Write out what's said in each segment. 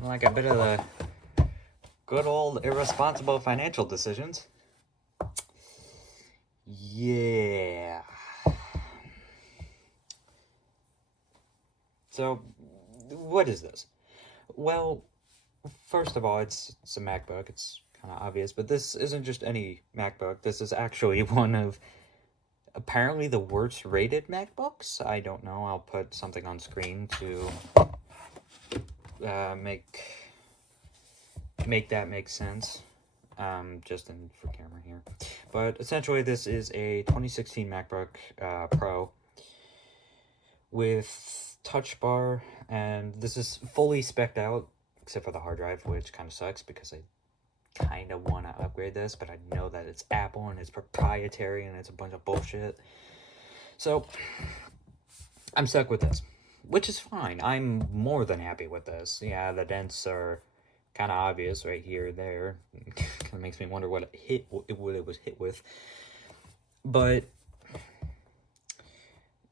like a bit of the good old irresponsible financial decisions. Yeah. So, what is this? Well, first of all, it's a MacBook. It's kind of obvious, but this isn't just any MacBook. This is actually one of apparently the worst rated MacBooks. I don't know. I'll put something on screen to make that make sense. Just in for camera here, but essentially this is a 2016 MacBook Pro with touch bar, and this is fully spec'd out except for the hard drive, which kind of sucks because I kind of want to upgrade this, but I know that it's Apple and it's proprietary and it's a bunch of bullshit. So I'm stuck with this, which is fine. I'm more than happy with this. Yeah, the dents are kind of obvious right here, there. Kind of makes me wonder what it was hit with. But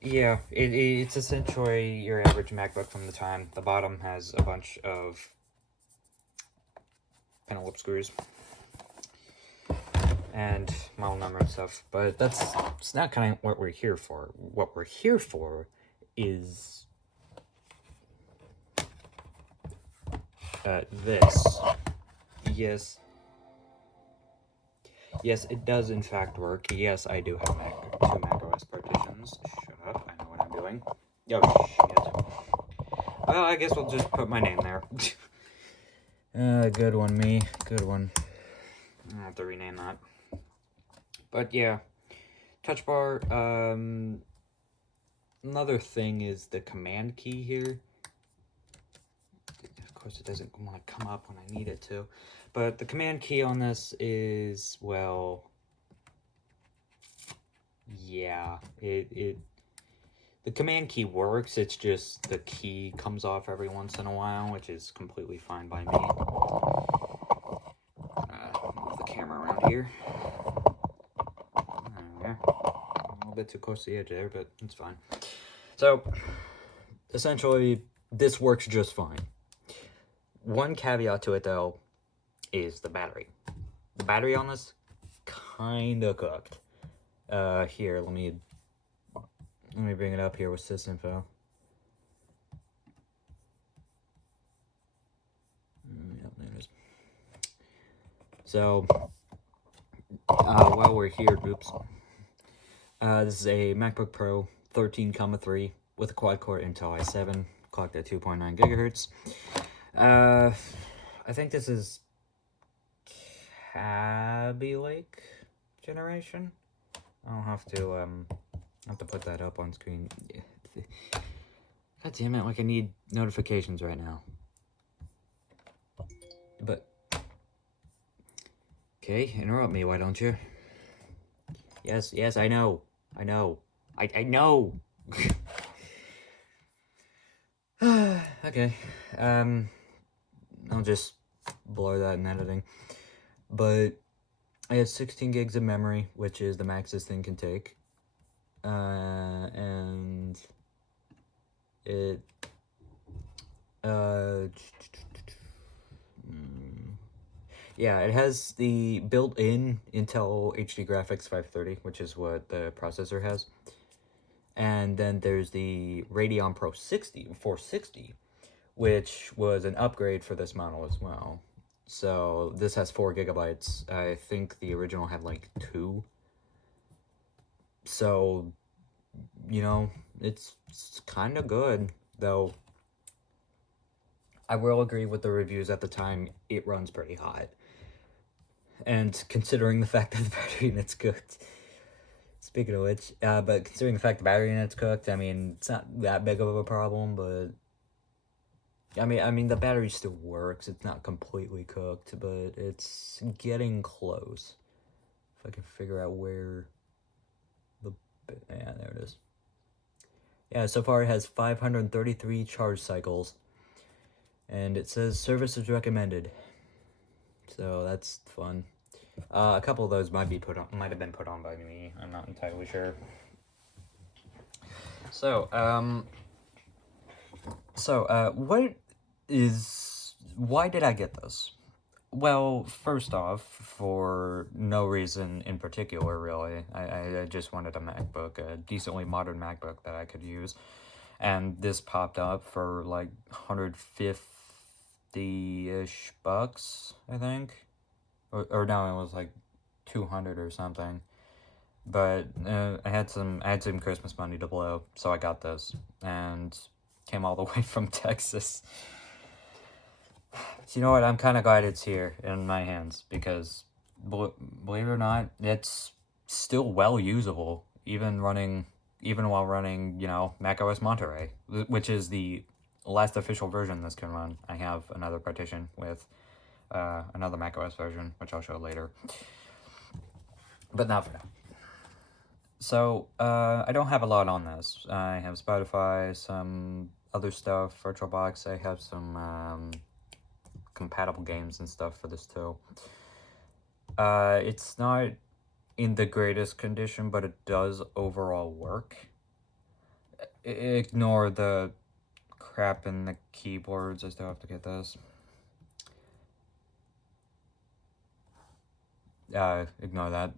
yeah, it's essentially your average MacBook from the time. The bottom has a bunch of panel lip screws and model number and stuff, but it's not kind of what we're here for. What we're here for is this. Yes, it does in fact work. Yes, I do have two macOS partitions. Shut up, I know what I'm doing. Oh shit. Well, I guess we'll just put my name there. Good one, me. Good one. I'll have to rename that. But yeah, touch bar. Another thing is the command key here. Of course, it doesn't want to come up when I need it to. But the command key on this is, well, yeah, the command key works. It's just the key comes off every once in a while, which is completely fine by me. Move the camera around here. There. A little bit too close to the edge there, but it's fine. So, essentially, this works just fine. One caveat to it, though, is the battery. The battery on this, kinda cooked. Here, let me bring it up here with sysinfo. Yep, there it is. So, while we're here, oops. This is a MacBook Pro 13,3 with a quad-core Intel i7, clocked at 2.9 gigahertz. I think this is Kaby Lake generation. I'll have to put that up on screen. God damn it, like I need notifications right now. But okay, interrupt me, why don't you? Yes, I know. I know. Okay. I'll just blur that in editing. But I have 16 gigs of memory, which is the max this thing can take. And it yeah, it has the built-in Intel HD Graphics 530, which is what the processor has. And then there's the Radeon Pro 460, which was an upgrade for this model as well. So this has 4 gigabytes. I think the original had like 2. So, you know, it's kind of good, though. I will agree with the reviews at the time, it runs pretty hot. And considering the fact that the battery in it's cooked, speaking of which, but considering the fact the battery in it's cooked, I mean, it's not that big of a problem, but I mean, the battery still works. It's not completely cooked, but it's getting close. If I can figure out where yeah, there it is. Yeah, so far it has 533 charge cycles, and it says service is recommended. So that's fun. A couple of those might have been put on by me. I'm not entirely sure. So, what is why did I get this? Well, first off, for no reason in particular, really. I just wanted a MacBook, a decently modern MacBook that I could use. And this popped up for like 150-ish bucks, I think. Or no, it was like 200 or something. But I had some Christmas money to blow, so I got this. And came all the way from Texas. So you know what? I'm kind of glad it's here in my hands because, believe it or not, it's still well usable, even while running, macOS Monterey, which is the last official version this can run. I have another partition with another macOS version, which I'll show later, but not for now. So I don't have a lot on this. I have Spotify, some other stuff, VirtualBox. I have some compatible games and stuff for this too. It's not in the greatest condition, but it does overall work. Ignore the crap in the keyboards. I still have to get this. Ignore that.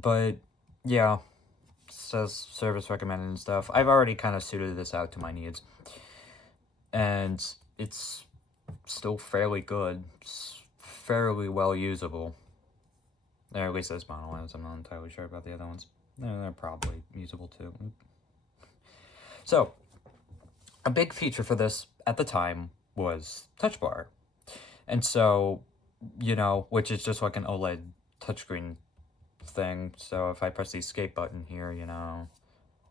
But yeah, it says service recommended and stuff. I've already kind of suited this out to my needs, and it's still fairly good. It's fairly well usable. Or at least this model is. I'm not entirely sure about the other ones. They're probably usable too. So, a big feature for this at the time was Touch Bar. And so, which is just like an OLED touchscreen thing. So if I press the escape button here, if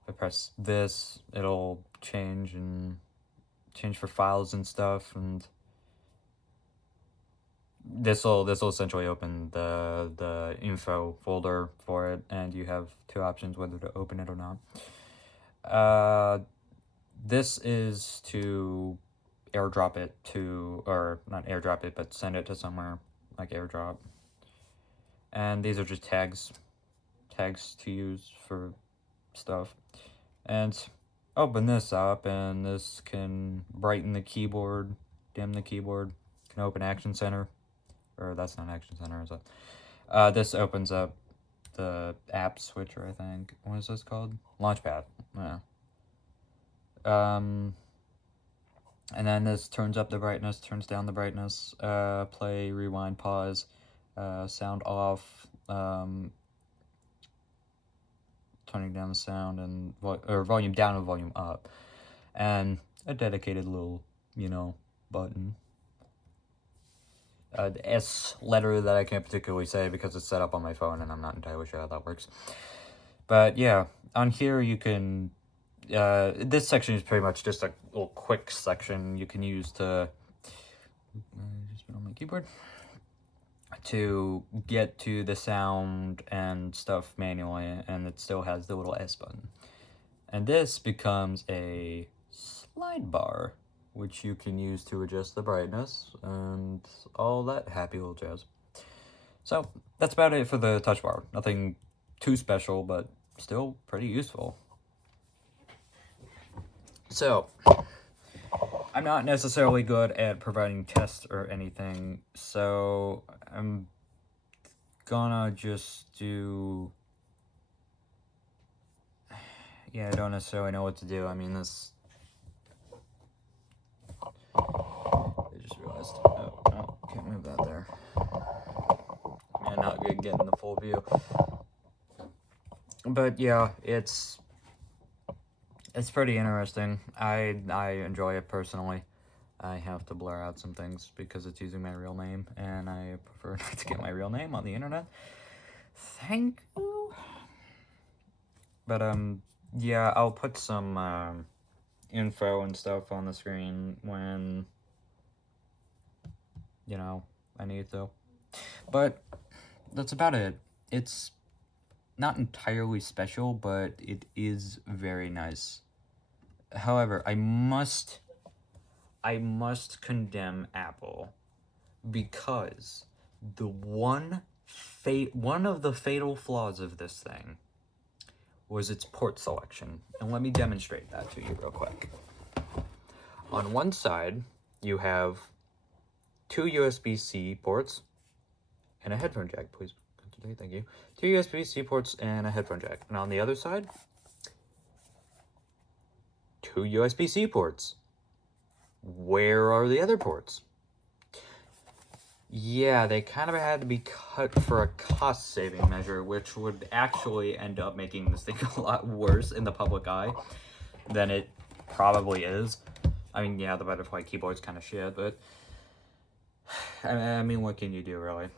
I press this, it'll change for files and stuff, and this will essentially open the info folder for it, and you have two options whether to open it or not. This is to airdrop it to, or not airdrop it, but send it to somewhere like AirDrop. And these are just tags to use for stuff. And open this up, and this can brighten the keyboard, dim the keyboard, can open Action Center. Or that's not Action Center, is it? This opens up the app switcher, I think. What is this called? Launchpad. Yeah. And then this turns up the brightness, turns down the brightness, play, rewind, pause, sound off, turning down the sound, and volume down and volume up, and a dedicated little, button. The S letter that I can't particularly say because it's set up on my phone and I'm not entirely sure how that works. But yeah, on here you can, this section is pretty much just a little quick section you can use to, just put on my keyboard, to get to the sound and stuff manually, and it still has the little S button. And this becomes a slide bar, which you can use to adjust the brightness and all that happy little jazz. So that's about it for the touch bar. Nothing too special, but still pretty useful. So, I'm not necessarily good at providing tests or anything, so I'm gonna just do... Yeah, I don't necessarily know what to do. I mean, this... I just realized. Oh, can't move that there. Man, not good getting the full view. But yeah, it's pretty interesting. I enjoy it personally. I have to blur out some things because it's using my real name, and I prefer not to get my real name on the internet. Thank you. But yeah, I'll put some info and stuff on the screen when I need to. But that's about it. It's not entirely special, but it is very nice. However, I must condemn Apple because one of the fatal flaws of this thing was its port selection. And let me demonstrate that to you real quick. On one side, you have 2 USB-C ports and a headphone jack. Please continue, thank you. 2 USB-C ports and a headphone jack. And on the other side, 2 USB-C ports. Where are the other ports? Yeah, they kind of had to be cut for a cost-saving measure, which would actually end up making this thing a lot worse in the public eye than it probably is. I mean, yeah, the butterfly keyboard's kind of shit, but I mean, what can you do, really?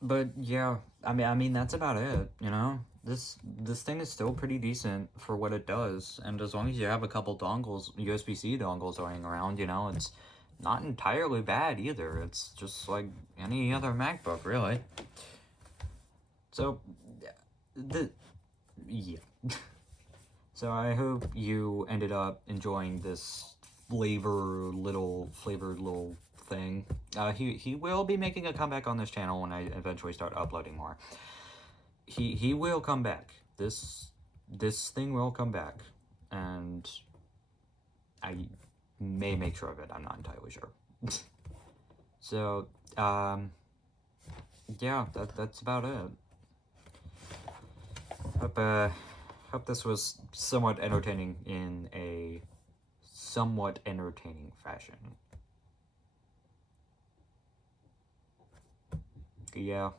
But yeah, I mean that's about it, you know? This thing is still pretty decent for what it does, and as long as you have a couple dongles, USB-C dongles lying around, you know, it's not entirely bad either. It's just like any other MacBook, really. So, yeah. So I hope you ended up enjoying this flavored little thing. He will be making a comeback on this channel when I eventually start uploading more. He will come back. This thing will come back, and I may make sure of it. I'm not entirely sure. So, yeah, that's about it. Hope this was somewhat entertaining in a somewhat entertaining fashion. Yeah.